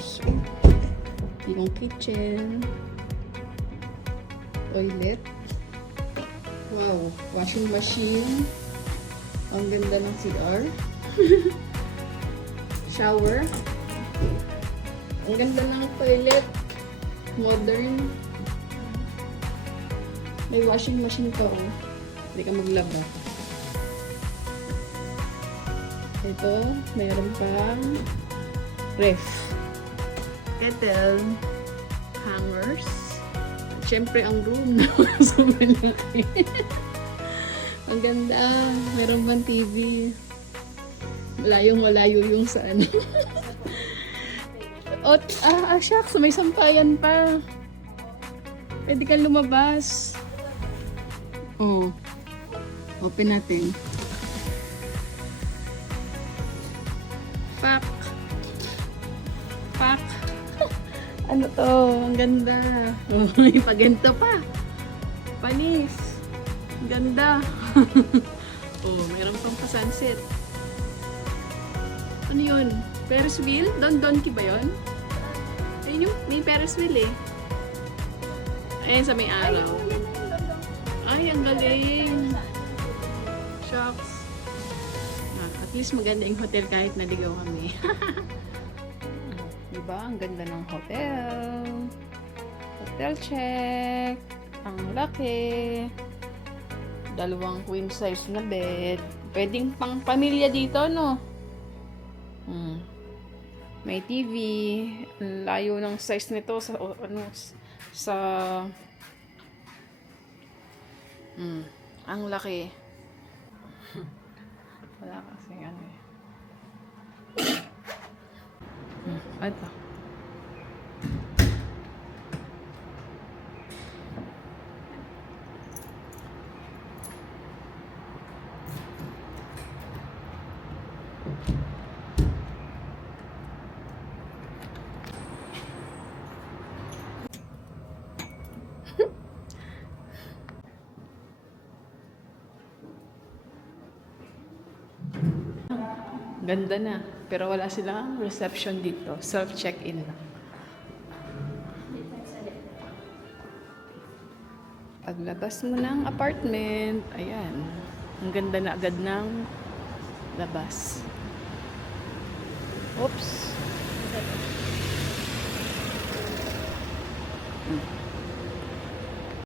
hangers. Yung kitchen. Toilet. Wow. Washing machine. Ang ganda ng CR. Shower. Ang ganda ng toilet. Modern. May washing machine to. Hindi ka maglaba. Ito, mayroon pang ref. Kettle. Hangers. Siyempre, ang room na sobrang laki. Ang ganda. Mayroon pang TV. Malayong-malayo yung sa ano. Shucks, may sampayan pa. Pwede kang lumabas. Oh. Open natin. Pak. Pak. Ano to? Ang ganda. Oh, may paganto pa. Panis. Ang ganda. Oh, mayroon pang pa-sunset. Ano yun? Ferris wheel? Donkey ba yun? Ayun yung may Ferris wheel eh. Ayun sa may araw. Ay, ang galing. Shocks. At least maganda yung hotel kahit naligaw kami. Diba? Ang ganda ng hotel. Hotel check. Ang laki. 2 queen size na bed. Pwedeng pang pamilya dito, no? May TV. Ang layo ng size nito sa sa ang laki. Wala kasi ano eh. Ito. Ganda na. Pero wala silang reception dito. Self-check-in lang. Paglabas mo ng apartment, ayan. Ang ganda na agad ng labas. Oops.